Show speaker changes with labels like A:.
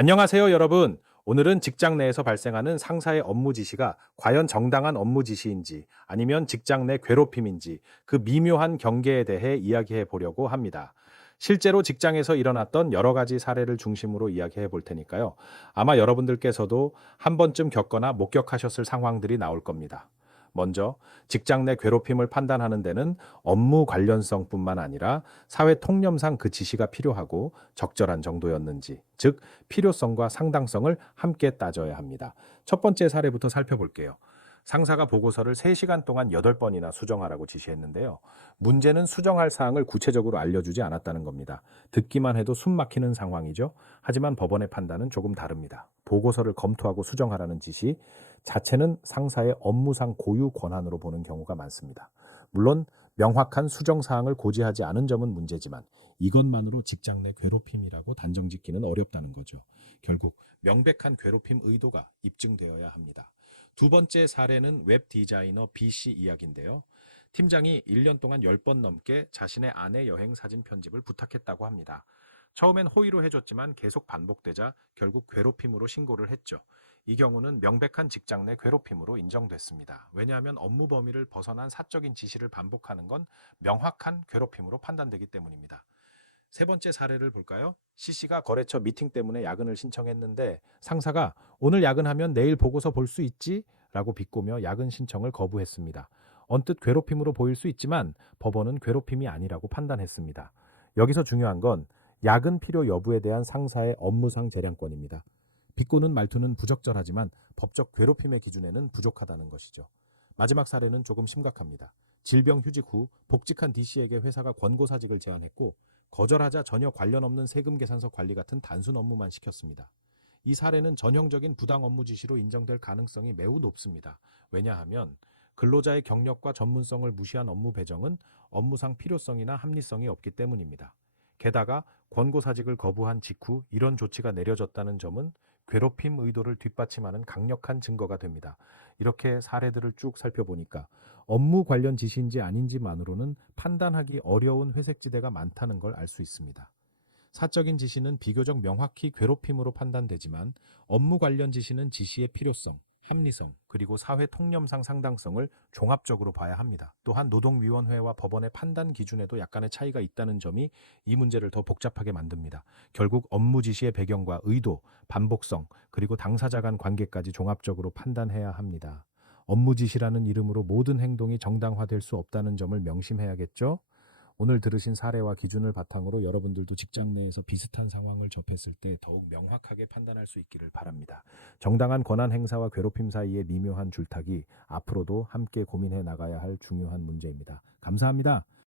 A: 안녕하세요, 여러분. 오늘은 직장 내에서 발생하는 상사의 업무 지시가 과연 정당한 업무 지시인지 아니면 직장 내 괴롭힘인지 그 미묘한 경계에 대해 이야기해 보려고 합니다. 실제로 직장에서 일어났던 여러 가지 사례를 중심으로 이야기해 볼 테니까요. 아마 여러분들께서도 한 번쯤 겪거나 목격하셨을 상황들이 나올 겁니다. 먼저 직장 내 괴롭힘을 판단하는 데는 업무 관련성뿐만 아니라 사회 통념상 그 지시가 필요하고 적절한 정도였는지, 즉 필요성과 상당성을 함께 따져야 합니다. 첫 번째 사례부터 살펴볼게요. 상사가 보고서를 3시간 동안 8번이나 수정하라고 지시했는데요. 문제는 수정할 사항을 구체적으로 알려주지 않았다는 겁니다. 듣기만 해도 숨 막히는 상황이죠. 하지만 법원의 판단은 조금 다릅니다. 보고서를 검토하고 수정하라는 지시 자체는 상사의 업무상 고유 권한으로 보는 경우가 많습니다. 물론 명확한 수정 사항을 고지하지 않은 점은 문제지만 이것만으로 직장 내 괴롭힘이라고 단정 짓기는 어렵다는 거죠. 결국 명백한 괴롭힘 의도가 입증되어야 합니다. 두 번째 사례는 웹 디자이너 B 씨 이야기인데요. 팀장이 1년 동안 10번 넘게 자신의 아내 여행 사진 편집을 부탁했다고 합니다. 처음엔 호의로 해줬지만 계속 반복되자 결국 괴롭힘으로 신고를 했죠. 이 경우는 명백한 직장 내 괴롭힘으로 인정됐습니다. 왜냐하면 업무 범위를 벗어난 사적인 지시를 반복하는 건 명확한 괴롭힘으로 판단되기 때문입니다. 세 번째 사례를 볼까요? C씨가 거래처 미팅 때문에 야근을 신청했는데 상사가 오늘 야근하면 내일 보고서 볼 수 있지? 라고 비꼬며 야근 신청을 거부했습니다. 언뜻 괴롭힘으로 보일 수 있지만 법원은 괴롭힘이 아니라고 판단했습니다. 여기서 중요한 건 야근 필요 여부에 대한 상사의 업무상 재량권입니다. 비꼬는 말투는 부적절하지만 법적 괴롭힘의 기준에는 부족하다는 것이죠. 마지막 사례는 조금 심각합니다. 질병 휴직 후 복직한 D씨에게 회사가 권고사직을 제안했고 거절하자 전혀 관련 없는 세금 계산서 관리 같은 단순 업무만 시켰습니다. 이 사례는 전형적인 부당 업무 지시로 인정될 가능성이 매우 높습니다. 왜냐하면 근로자의 경력과 전문성을 무시한 업무 배정은 업무상 필요성이나 합리성이 없기 때문입니다. 게다가 권고사직을 거부한 직후 이런 조치가 내려졌다는 점은 괴롭힘 의도를 뒷받침하는 강력한 증거가 됩니다. 이렇게 사례들을 쭉 살펴보니까 업무 관련 지시인지 아닌지만으로는 판단하기 어려운 회색지대가 많다는 걸 알 수 있습니다. 사적인 지시는 비교적 명확히 괴롭힘으로 판단되지만 업무 관련 지시는 지시의 필요성, 합리성, 그리고 사회 통념상 상당성을 종합적으로 봐야 합니다. 또한 노동위원회와 법원의 판단 기준에도 약간의 차이가 있다는 점이 이 문제를 더 복잡하게 만듭니다. 결국 업무 지시의 배경과 의도, 반복성, 그리고 당사자 간 관계까지 종합적으로 판단해야 합니다. 업무 지시라는 이름으로 모든 행동이 정당화될 수 없다는 점을 명심해야겠죠? 오늘 들으신 사례와 기준을 바탕으로 여러분들도 직장 내에서 비슷한 상황을 접했을 때 더욱 명확하게 판단할 수 있기를 바랍니다. 정당한 권한 행사와 괴롭힘 사이의 미묘한 줄타기 앞으로도 함께 고민해 나가야 할 중요한 문제입니다. 감사합니다.